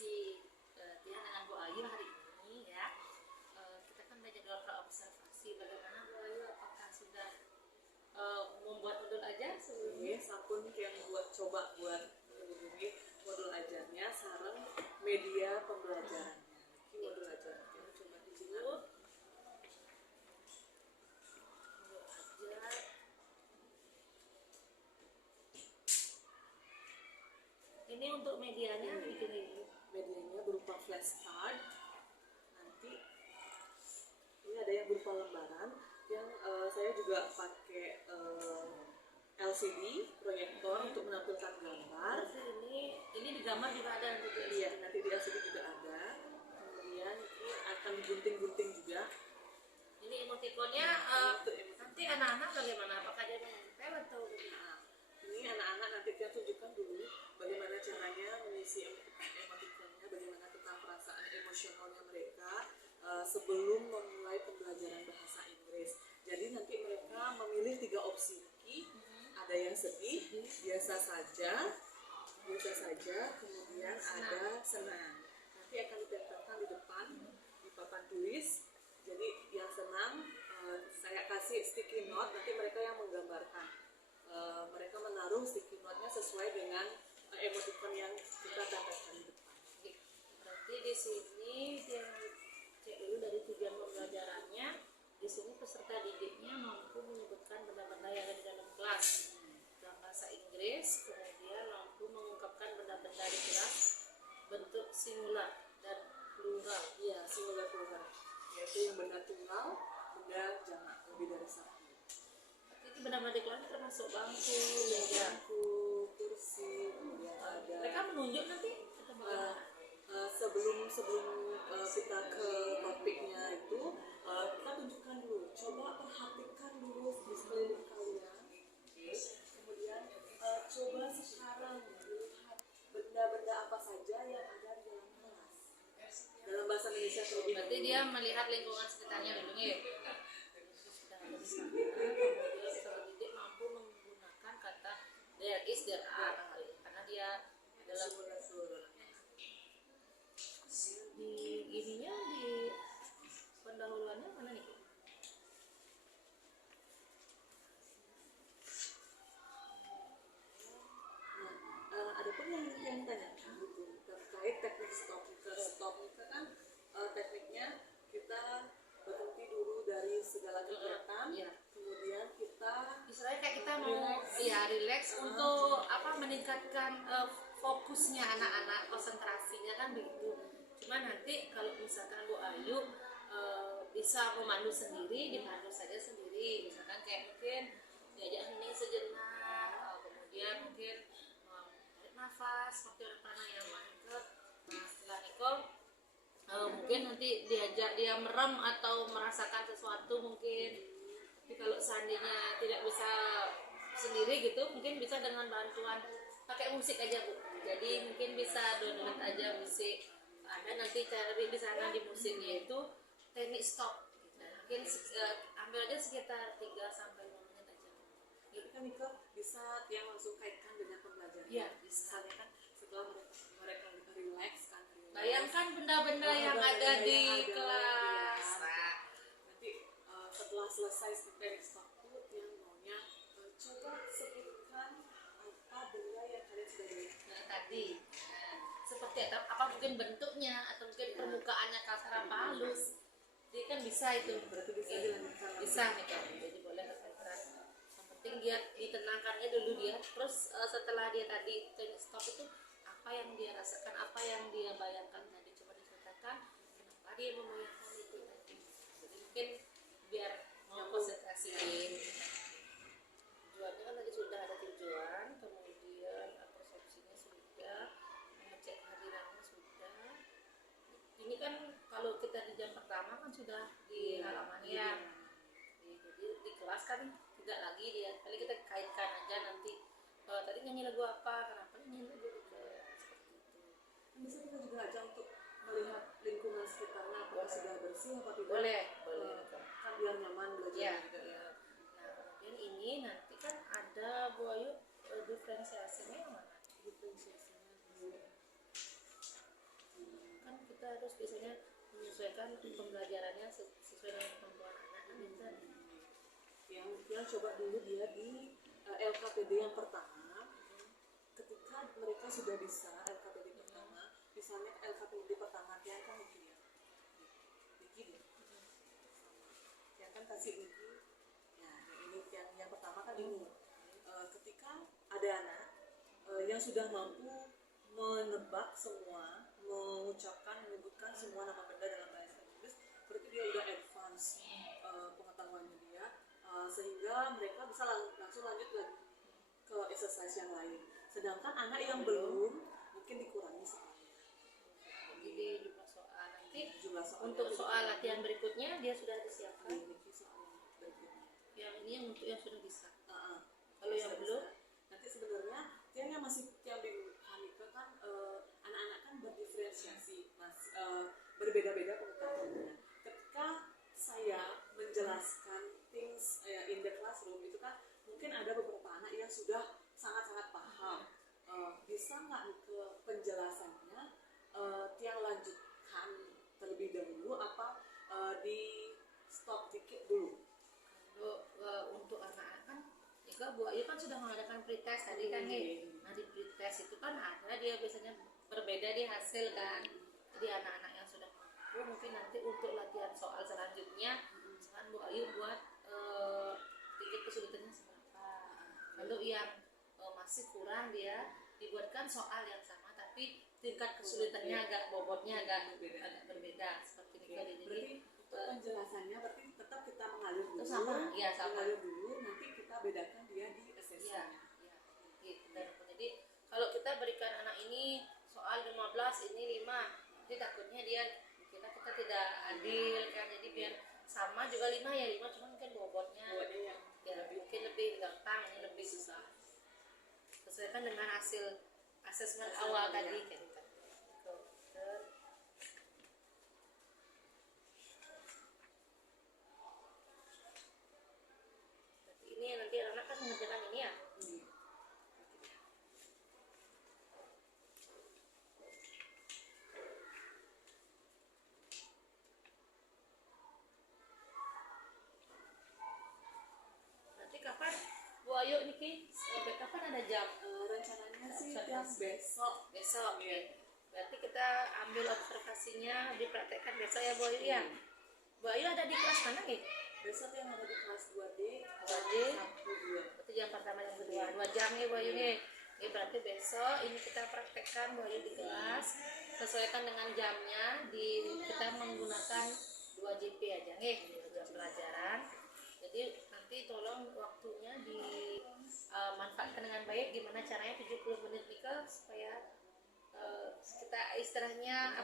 si Tian dengan Bu Ayu hari ini ya. Kita kan udah jadwal observasi. Bagaimana Bu Ayu? Apakah sudah membuat modul ajar sebelumnya? Sampun yang coba buat menghubungi modul ajarnya sarang media pembelajarannya. Modul ajarnya coba Dulu modul ajar. Ini untuk medianya bikin ini. Medianya berupa flashcard. Nanti ini ada yang berupa lembaran yang saya juga pakai LCD proyektor untuk menampilkan gambar. Ini di gambar juga ada nanti. Iya, nanti di LCD juga ada. Kemudian ini akan digunting-gunting juga. Ini emotikonnya nanti anak-anak bagaimana? Apakah dia menempel atau Ini anak-anak nanti kita tunjukkan dulu bagaimana caranya mengisi emotikonnya, bagaimana tentang perasaan emosionalnya mereka sebelum memulai pembelajaran bahasa Inggris. Jadi nanti mereka memilih 3 opsi. Ada yang sedih, biasa saja, kemudian ada senang. Nanti akan ditempelkan di depan di papan tulis. Jadi yang senang saya kasih sticky note, nanti mereka yang menggambarkan. Mereka menaruh sticky note-nya sesuai dengan emoticon yang kita tempelkan di depan. Berarti di sini dia cek dulu dari tujuan pembelajarannya. Di sini peserta didiknya mampu menyebutkan benda-benda yang ada di dalam kelas dalam bahasa Inggris, kemudian mampu mengungkapkan benda-benda di kelas bentuk singular dan plural. Iya, singular plural, yaitu yang benda tunggal, benda jamak, lebih dari satu. Ini benda-benda di kelas termasuk bangku, meja, kursi, kemudian ada. Mereka menunjuk nanti atau bagaimana? Sebelum kita ke topiknya itu, kita tunjukkan dulu. Coba perhatikan dulu di sekeliling kalian. Kemudian coba sekarang lihat benda-benda apa saja yang ada di dalam kelas. Dalam bahasa Indonesia terlebih. Berarti dia melihat lingkungan sekitarnya dulu ya. Sudah ada di sana. Kemudian peserta didik mampu menggunakan kata there is, there are, karena dia dalam di ininya di pendahuluannya mana nih? Ada pun yang tanya terkait teknik stop Nika kan tekniknya kita berhenti dulu dari segala kegiatan, kemudian kita Istilahnya kayak kita mau relax untuk meningkatkan fokusnya anak-anak, konsentrasinya kan begitu. Cuma nanti kalau misalkan Bu Ayu bisa memandu sendiri, dipandu saja sendiri. Misalkan kayak mungkin diajak hening sejenak, kemudian mungkin tarik nafas seperti orang pranayama itu. Nah, setelah itu mungkin nanti diajak dia merem atau merasakan sesuatu mungkin. Tapi kalau seandainya tidak bisa sendiri gitu, mungkin bisa dengan bantuan pakai musik aja Bu. Jadi mungkin bisa download aja musik. Ada nanti cari di sana di musiknya itu teknik stop. Mungkin ambil aja sekitar 3 sampai 5 menit aja. Jadi kan Nika bisa yang langsung kaitkan dengan pembelajaran. Iya, bisa. Misalnya kan setelah mereka relax kan. Bayangkan benda-benda yang ada di kelas. Nah, nanti setelah selesai teknik stop itu yang maunya coba sebutkan apa benda yang kalian sudah lihat Tadi. Seperti apa mungkin bentuknya atau mungkin permukaannya kasar apa halus. Jadi kan bisa itu. Berarti bisa dilanjutkan. Bisa nih kan. Jadi boleh keras. Yang penting dia ditenangkannya dulu dia. Terus setelah dia tadi teknik stop itu apa yang dia rasakan, apa yang dia bayangkan tadi, coba diceritakan kenapa dia membayangkan itu tadi. Jadi mungkin biar mau konsentrasi. Tujuannya kan tadi sudah ada tujuan, kemudian persepsinya sudah, mengecek kehadirannya sudah. Ini kan kalau kita di jam pertama kan sudah di halamannya. Jadi di kelas kan tidak lagi dia. Kali kita kaitkan aja nanti. Tadi nyanyi lagu apa? Kenapa nyanyi lagu itu? Seperti itu. Bisa kita juga ajak untuk melihat lingkungan sekitarnya apakah sudah bersih apa tidak. Boleh. Kan biar nyaman belajar juga ya. Nah kemudian ini nanti kan ada Bu Ayu diferensiasinya yang mana? Diferensiasinya biasanya menyesuaikan pembelajarannya sesuai dengan kemampuan anak gitu. Yang coba dulu dia di LKPD yang pertama. Ketika mereka sudah bisa LKPD pertama, misalnya LKPD pertama yang kan Ugi ya, Ugi yang kan kasih Ugi, ya ini yang pertama kan ini. Ketika ada anak yang sudah mampu menebak semua, mengucapkan, menyebutkan semua nama benda dalam bahasa Inggris, berarti dia udah advance pengetahuannya dia, sehingga mereka bisa langsung lanjut lagi ke exercise yang lain. Sedangkan anak yang belum mungkin dikurangi soalnya. Jadi jumlah soal nanti Jumlah soalnya untuk soal latihan berikutnya dia sudah disiapkan. Yang ini yang untuk yang sudah bisa. Kalau yang belum, nanti sebenarnya yang masih yang di Hanifah kan anak-anak kan berdiferensiasi, berbeda-beda pengetahuannya. Ketika saya menjelaskan things in the classroom itu kan mungkin ada beberapa anak yang sudah sangat-sangat paham. Bisa nggak ke penjelasannya yang lanjutkan terlebih dahulu apa di stop dikit dulu? Kalau untuk anak-anak kan jika Bu Ayu kan sudah mengadakan pretest tadi kan nih. Nah di pretest itu kan ada dia biasanya berbeda di hasil kan. Jadi anak-anak yang sudah mampu mungkin nanti untuk latihan soal selanjutnya misalkan Bu Ayu buat tingkat kesulitannya seberapa. Lalu yang masih kurang dia dibuatkan soal yang sama tapi tingkat kesulitannya agak bobotnya agak berbeda seperti ini kali. Jadi penjelasannya berarti tetap kita mengalir dulu. Sama, ya sama. Mengalir dulu, nanti kita bedakan dia di assessment. Gitu. Jadi kalau kita berikan anak ini soal 15, ini 5, nanti takutnya dia kita tidak adil kan. Jadi biar sama juga 5 ya 5, cuma mungkin bobotnya ya mungkin lebih gampang, ini lebih susah. Sesuaikan dengan hasil asesmen awal tadi kan. Ini nanti anak kan mengerjakan ini ya. Nanti kapan Bu Ayu Niki? Kapan ada jam? Rencananya sih tiap besok. Besok ya. Berarti kita ambil observasinya dipraktekkan besok ya Bu Ayu ya. Bu Ayu ada di kelas mana nih? Besok yang ada di kelas 2D, 2D, berarti jam pertama yang kedua 2 jam nih Bu Ayu nih. Ini berarti besok ini kita praktekkan Bu Ayu di kelas, sesuaikan dengan jamnya. Kita menggunakan 2 JP aja nih jam pelajaran. Jadi nanti tolong waktunya dimanfaatkan dengan baik. Gimana caranya 70 menit nih supaya kita istilahnya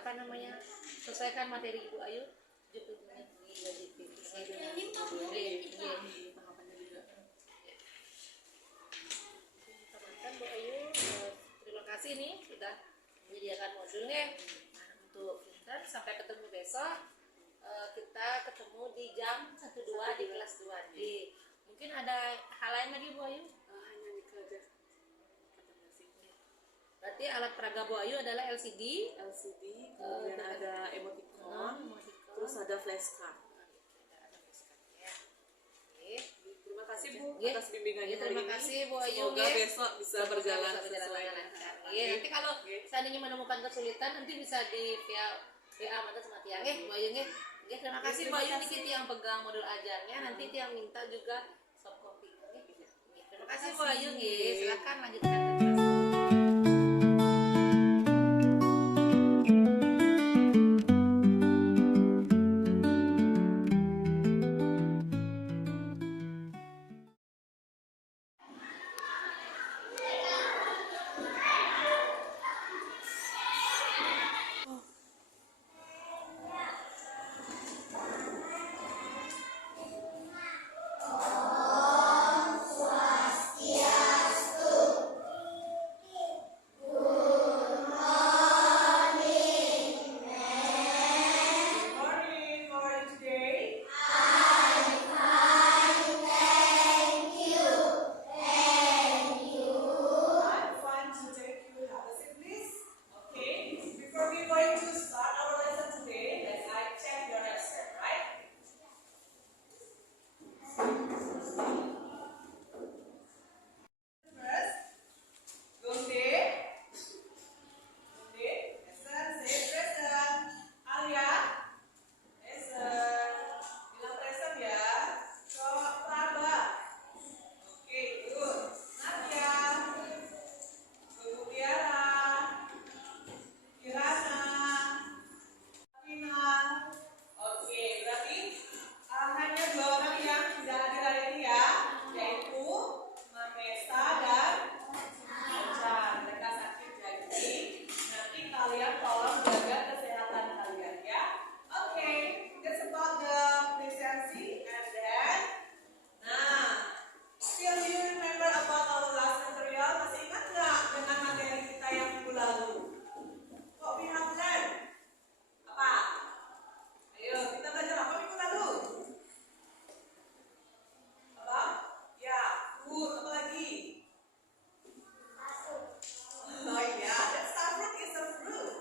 sesuaikan materi Ibu Ayu 70 menit di 2 JP. Bu Ayu, terima kasih nih sudah menyediakan modulnya. Nah, untuk Vincent sampai ketemu besok. Kita ketemu di jam 1-2 di kelas 2D. Mungkin ada hal lain lagi Bu Ayu? Hanya Nika aja. Berarti alat peraga Bu Ayu adalah LCD, kemudian ada emoticon, terus ada flashcard. Terima kasih Bu atas bimbingannya hari ini. Terima kasih Bu Ayu. Semoga besok bisa berjalan sesuai lancar. Nanti kalau seandainya menemukan kesulitan nanti bisa di via WA mantan sama Tiang Bu Ayu nggih. Terima kasih Bu Ayu niki yang pegang modul ajarnya, nanti Tiang minta juga soft copy. Terima kasih Bu Ayu nggih. Silakan lanjutkan. kalian tolong jaga kesehatan kalian ya. Oke, that's about the presentation and then still you remember about our last material? Masih ingat nggak dengan materi kita yang minggu lalu? What we have learned? Apa? Ayo, kita belajar apa minggu lalu? Apa? Ya, food. Apa lagi? Oh yeah, that saffron is a fruit.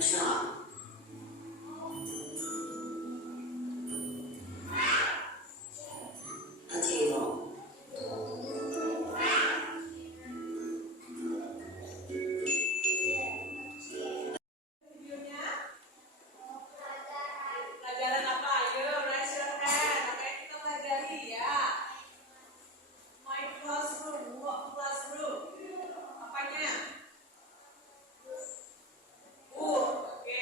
shop. A table. Pelajaran apa? Ayo, raise your hand. Apa yang kita pelajari ya? My classroom. What classroom? Apanya? Oke.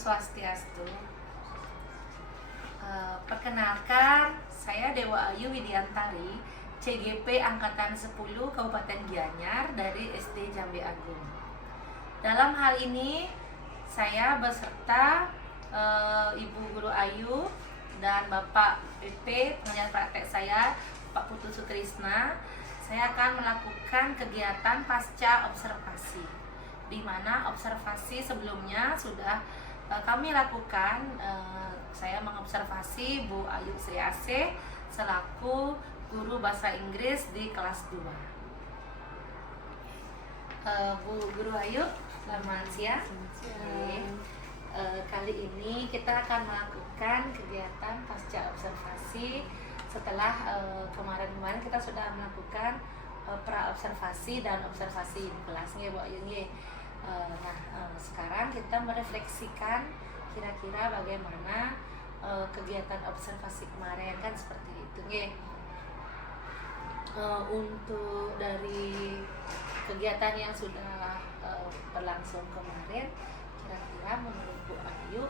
Swastiastu. Perkenalkan, saya Dewa Ayu Widiantari, CGP Angkatan 10 Kabupaten Gianyar dari SD Jambe Agung. Dalam hal ini, saya beserta Ibu Guru Ayu dan Bapak PP pengajar praktek saya, Pak Putu Sutrisna. Saya akan melakukan kegiatan pasca observasi, di mana observasi sebelumnya sudah kami lakukan. Saya mengobservasi Bu Ayu Sriase selaku guru bahasa Inggris di kelas 2. Bu Guru Ayu, selamat siang. Kali ini kita akan melakukan kegiatan pasca observasi setelah kemarin-kemarin kita sudah melakukan pra observasi dan observasi di kelasnya Bu Ayu. Sekarang kita merefleksikan kira-kira bagaimana kegiatan observasi kemarin, kan seperti itu nggih. Untuk dari kegiatan yang sudah berlangsung kemarin, kira-kira menurut Bu Ayu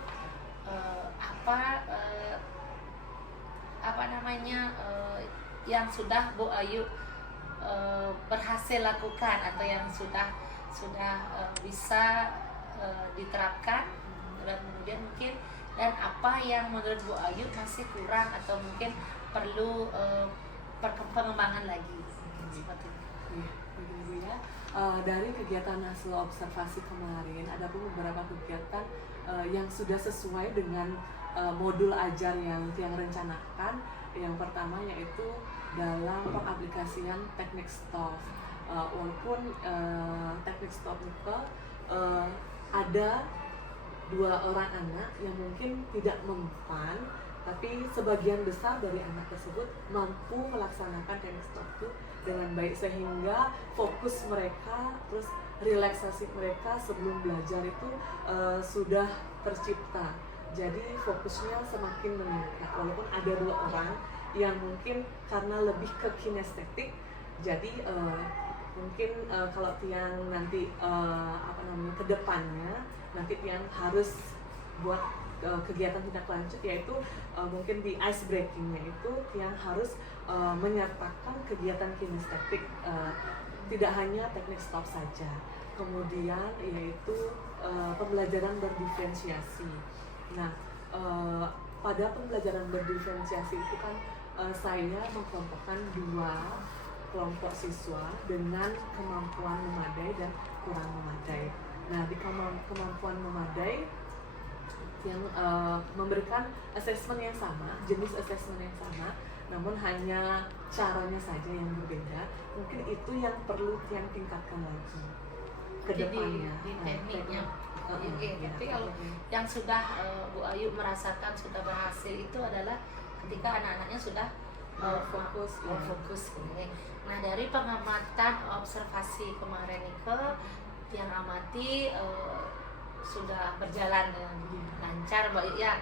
yang sudah Bu Ayu berhasil lakukan atau yang sudah bisa diterapkan, dan kemudian mungkin dan apa yang menurut Bu Ayu masih kurang atau mungkin perlu pengembangan lagi, seperti itu. Ibu ya, dari kegiatan hasil observasi kemarin ada pun beberapa kegiatan yang sudah sesuai dengan modul ajar yang rencanakan. Yang pertama yaitu dalam pengaplikasian teknik stop. Walaupun teknik stop itu ada 2 orang anak yang mungkin tidak mempan, tapi sebagian besar dari anak tersebut mampu melaksanakan teknik stop itu dengan baik, sehingga fokus mereka, terus relaksasi mereka sebelum belajar itu sudah tercipta. Jadi fokusnya semakin meningkat. Walaupun ada 2 orang yang mungkin karena lebih ke kinestetik, jadi mungkin kalau Tiang nanti ke depannya nanti Tiang harus buat kegiatan tindak lanjut, yaitu mungkin di ice breakingnya itu Tiang harus menyertakan kegiatan kinestetik, tidak hanya teknik stop saja. Kemudian yaitu pembelajaran berdiferensiasi. Nah, pada pembelajaran berdiferensiasi itu kan saya mengkelompokkan 2 kelompok siswa dengan kemampuan memadai dan kurang memadai. Nah, di kemampuan memadai yang memberikan assessment yang sama, jenis assessment yang sama, namun hanya caranya saja yang berbeda. Mungkin itu yang perlu yang tingkatkan lagi ke depannya. Di tekniknya. Tapi kalau yang sudah Bu Ayu merasakan sudah berhasil itu adalah ketika anak-anaknya sudah fokus. Nah, dari pengamatan observasi kemarin itu yang amati sudah berjalan dengan lancar Bu Ayu ya.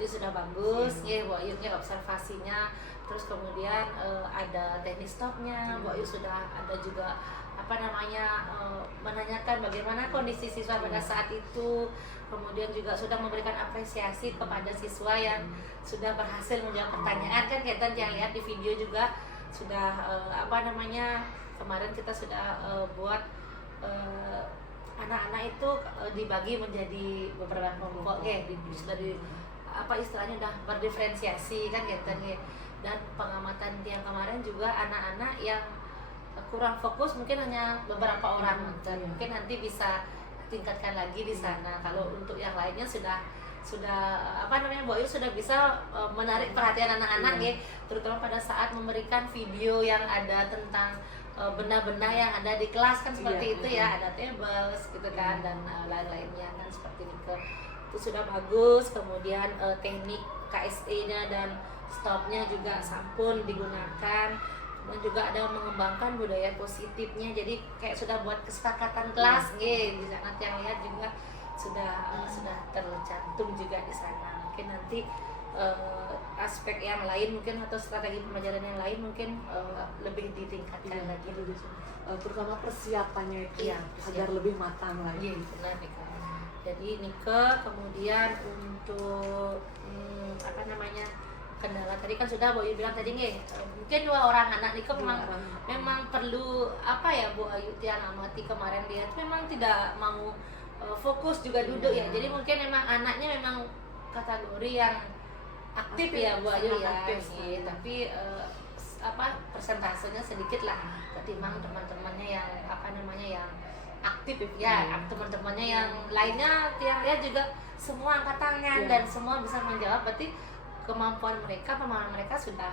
Itu sudah bagus ya Bu Ayu ya observasinya. Terus kemudian ada teknik stopnya, Bu Ayu sudah ada juga menanyakan bagaimana kondisi siswa pada saat itu. Kemudian juga sudah memberikan apresiasi kepada siswa yang sudah berhasil menjawab pertanyaan, kan kita yang lihat di video juga sudah kemarin kita sudah buat anak-anak itu dibagi menjadi beberapa kelompok istilahnya udah berdiferensiasi kan gitu. Dan pengamatan yang kemarin juga anak-anak yang kurang fokus mungkin hanya beberapa orang, dan mungkin nanti bisa tingkatkan lagi di sana. Kalau untuk yang lainnya sudah Bu Ayu sudah bisa menarik perhatian anak-anak ya, terutama pada saat memberikan video yang ada tentang benda-benda yang ada di kelas kan seperti itu ya, ada tables gitu kan, dan lain-lainnya kan seperti itu sudah bagus. Kemudian teknik KSE-nya dan stopnya juga sampun digunakan. Dan juga ada mengembangkan budaya positifnya, jadi kayak sudah buat kesepakatan kelas di sana yang lihat juga sudah tercantum juga di sana. Mungkin nanti aspek yang lain mungkin atau strategi pembelajaran yang lain mungkin lebih ditingkatkan Iya, lagi. terutama persiapannya itu Iya, agar lebih matang lagi. Iya, benar Nika. Jadi Nika kemudian untuk apa namanya, kendala tadi kan sudah Bu Ayu bilang tadi nih, mungkin 2 orang anak Nika memang perlu apa ya Bu Ayu yang amati kemarin dia itu memang tidak mau fokus juga duduk ya. Jadi mungkin memang anaknya memang kategori yang aktif ya Bu Ayu ya. Iya, tapi apa persentasenya sedikit lah ketimbang teman-temannya yang apa namanya yang aktif ya. Teman-temannya yang lainnya yang lihat juga semua angkat tangan dan semua bisa menjawab, berarti kemampuan mereka, pemahaman mereka sudah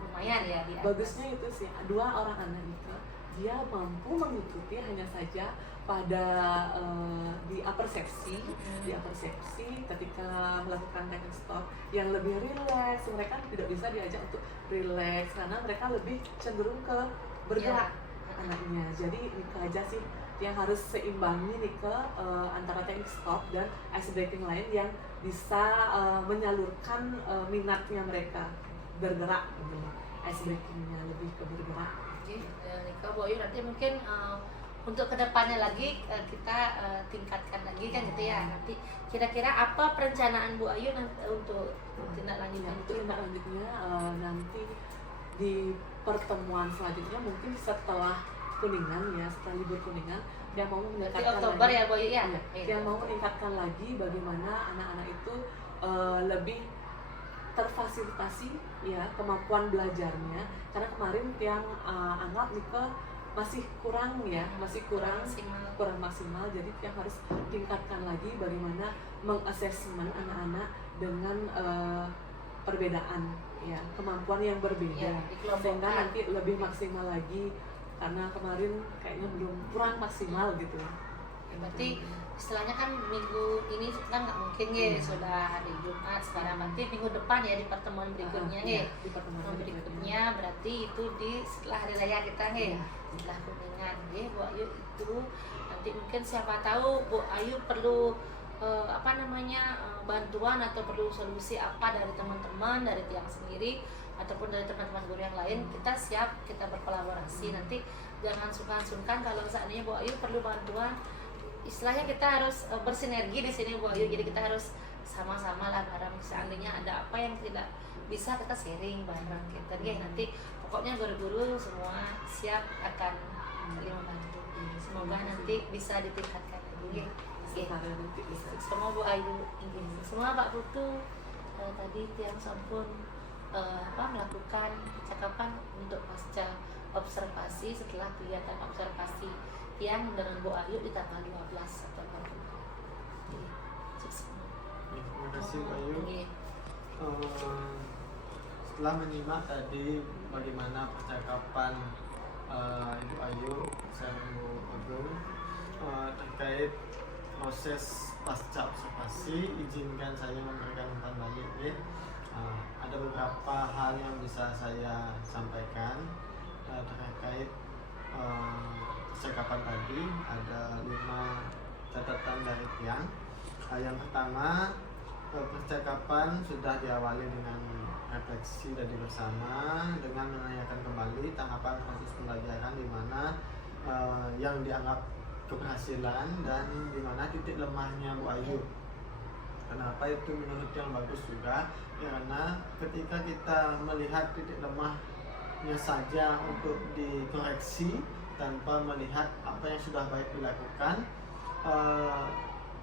lumayan ya di atas. Bagusnya itu sih 2 orang anak itu dia mampu mengikuti hanya saja pada di upper seksi ketika melakukan take and stop yang lebih rileks. Mereka tidak bisa diajak untuk rileks karena mereka lebih cenderung ke bergerak anaknya. Jadi Nika aja sih yang harus seimbangi Nika antara take and stop dan ice breaking lain yang bisa menyalurkan minatnya mereka bergerak gitu. Ice breakingnya lebih ke bergerak. Oke, Nika Bu Ayu nanti mungkin untuk kedepannya lagi kita tingkatkan lagi kan gitu ya. Nanti kira-kira apa perencanaan Bu Ayu untuk tindak lanjutnya? Untuk tindak lanjutnya nanti di pertemuan selanjutnya mungkin setelah Kuningan ya, setelah libur Kuningan yang mau meningkatkan Oktober lagi, ya Bu Ayu ya. yang mau meningkatkan lagi bagaimana anak-anak itu lebih terfasilitasi ya kemampuan belajarnya, karena kemarin yang anggap Nika masih kurang maksimal. Jadi yang harus tingkatkan lagi bagaimana mengassessment anak-anak dengan perbedaan ya, kemampuan yang berbeda sehingga nanti lebih maksimal lagi, karena kemarin kayaknya kurang maksimal gitu. Berarti istilahnya kan minggu ini kan nggak mungkin ya, sudah hari Jumat sekarang, nanti minggu depan ya di pertemuan berikutnya ya. Di pertemuan berikutnya berarti itu di setelah hari raya kita nih, setelah Kuningan ya Bu Ayu. Itu nanti mungkin siapa tahu Bu Ayu perlu apa namanya bantuan atau perlu solusi apa dari teman-teman, dari tiang sendiri ataupun dari teman-teman guru yang lain, kita siap, kita berkolaborasi. Nanti jangan sungkan-sungkan kalau seandainya Bu Ayu perlu bantuan, istilahnya kita harus bersinergi di sini Bu Ayu. Jadi kita harus sama-sama lah bareng, seandainya ada apa yang tidak bisa kita sharing bareng kita ya. Nanti pokoknya guru-guru semua siap akan saling membantu. Semoga nanti bisa ditingkatkan lagi ya. Semua Bu Ayu, semua Pak Putu tadi tiang sampun melakukan percakapan untuk pasca observasi setelah kegiatan observasi yang dengan Bu Ayu di tanggal 12 September. Terima kasih Bu Ayu. Setelah menyimak tadi bagaimana percakapan Ibu Ayu bersama Bu Agung terkait proses pasca observasi, izinkan saya memberikan umpan balik ya. Ada beberapa hal yang bisa saya sampaikan terkait percakapan tadi. Ada 5 catatan dari tiang. Yang pertama, percakapan sudah diawali dengan refleksi dari bersama dengan menanyakan kembali tanggapan proses pembelajaran di mana yang dianggap keberhasilan dan di mana titik lemahnya Bu Ayu. Kenapa itu menurut yang bagus juga? Ya, karena ketika kita melihat titik lemahnya saja untuk dikoreksi tanpa melihat apa yang sudah baik dilakukan,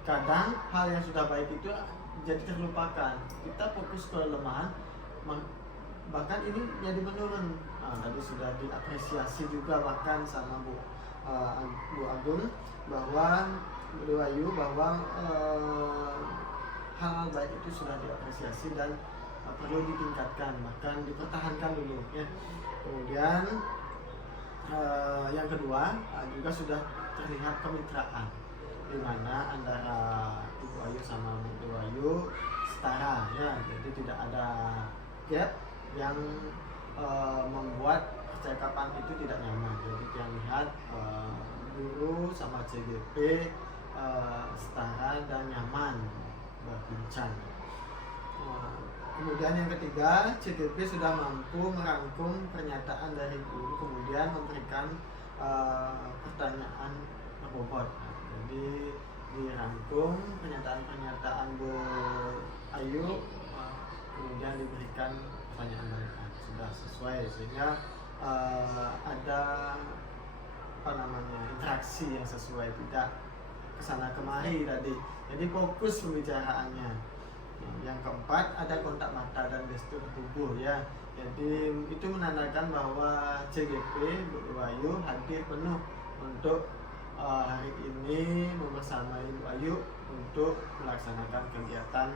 kadang hal yang sudah baik itu jadi terlupakan. Kita fokus ke kelemahan, bahkan ini jadi menurun. Tadi sudah diapresiasi juga bahkan sama Bu Agung bahwa Bu Ayu bahwa hal baik itu sudah diapresiasi dan perlu ditingkatkan, bahkan dipertahankan dulu ya. Kemudian yang kedua juga sudah terlihat kemitraan di mana antara Ibu Ayu sama Bu Ayu setara ya, jadi tidak ada gap yang membuat percakapan itu tidak nyaman. Jadi yang lihat guru sama CGP setara dan nyaman berbincang. Kemudian yang ketiga, CGP sudah mampu merangkum pernyataan dari guru, kemudian memberikan pertanyaan berbobot. Jadi dirangkum pernyataan-pernyataan Bu Ayu, kemudian diberikan pertanyaan mereka sudah sesuai, sehingga ada interaksi yang sesuai, tidak kesana kemari tadi. Jadi fokus pembicaraannya. Yang keempat, ada kontak mata dan gestur tubuh ya. Jadi itu menandakan bahwa CGP Bu Ayu hadir penuh untuk hari ini membersamai Bu Ayu untuk melaksanakan kegiatan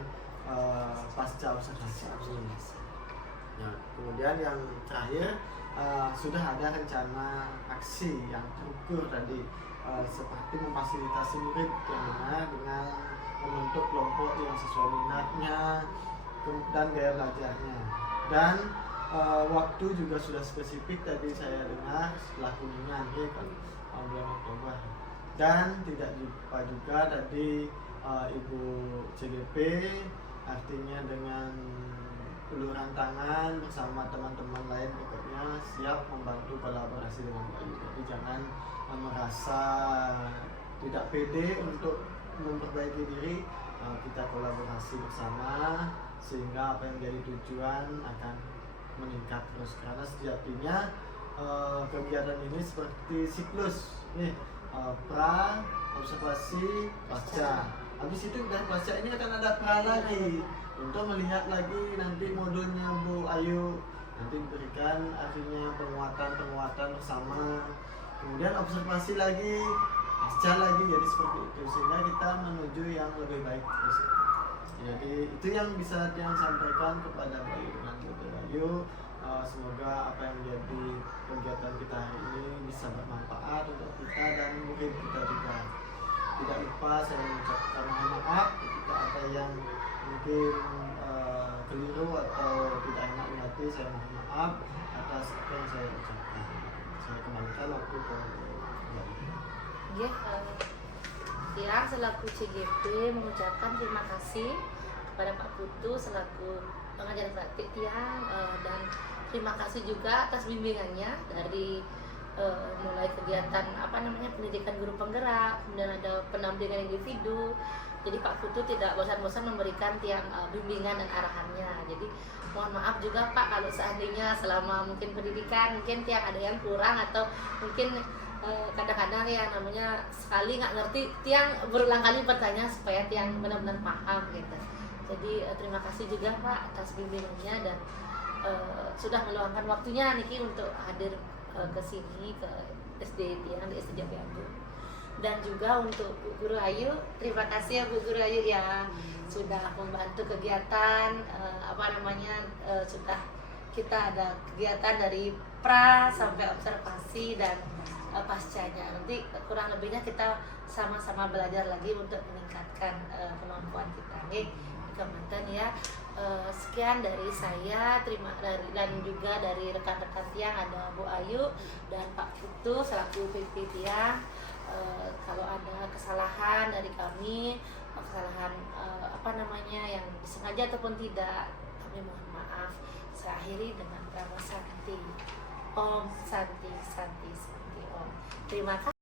pasca observasi ini. Nah, kemudian yang terakhir, sudah ada rencana aksi yang terukur tadi, seperti memfasilitasi murid yang benar dengan membentuk kelompok yang sesuai minatnya dan gaya belajarnya, dan waktu juga sudah spesifik tadi saya dengar setelah Kuningan ya kan, bulan Oktober. Dan tidak lupa juga tadi Ibu CGP artinya dengan uluran tangan bersama teman-teman lain pokoknya siap membantu kolaborasi dengan baik. Jadi jangan merasa tidak pede untuk memperbaiki diri, kita kolaborasi bersama sehingga apa yang menjadi tujuan akan meningkat terus, karena sejatinya kegiatan ini seperti siklus nih, pra, observasi, pasca. Habis itu dari pasca ini akan ada pra lagi untuk melihat lagi nanti modulnya Bu Ayu, nanti diberikan artinya penguatan bersama, kemudian observasi lagi, pasca lagi, jadi seperti itu sehingga kita menuju yang lebih baik terus. Jadi itu yang bisa yang sampaikan kepada Bayu dan Bu Ayu. Semoga apa yang menjadi kegiatan kita hari ini bisa bermanfaat untuk kita dan murid kita juga. Tidak lupa saya mengucapkan mohon maaf jika ada yang mungkin keliru atau tidak enak di hati. Saya mohon maaf atas apa yang saya ucapkan. Saya kembalikan waktu ke Tiang selaku CGP mengucapkan terima kasih kepada Pak Putu selaku pengajar praktik Tiang, dan terima kasih juga atas bimbingannya dari mulai kegiatan pendidikan guru penggerak, kemudian ada pendampingan individu. Jadi Pak Putu tidak bosan-bosan memberikan Tiang bimbingan dan arahannya. Jadi mohon maaf juga Pak kalau seandainya selama mungkin pendidikan mungkin Tiang ada yang kurang, atau mungkin kadang-kadang yang namanya sekali nggak ngerti, Tiang berulang kali bertanya supaya Tiang benar-benar paham gitu. Jadi terima kasih juga Pak atas bimbingannya, dan sudah meluangkan waktunya Niki untuk hadir ke sini ke SD Tiang di SD Jati Agung. Dan juga untuk Bu Guru Ayu, terima kasih ya Bu Guru Ayu ya sudah membantu kegiatan sudah kita ada kegiatan dari pra sampai observasi dan pascanya. Nanti kurang lebihnya kita sama-sama belajar lagi untuk meningkatkan kemampuan kita nih di Kementerian ya. Sekian dari saya, dan juga dari rekan-rekan Tiang ada Bu Ayu dan Pak Putu selaku PP Tiang. Kalau ada kesalahan dari kami, kesalahan yang disengaja ataupun tidak, kami mohon maaf. Saya akhiri dengan Pramo Santi. Om Santi Santi Santi Om. Terima kasih.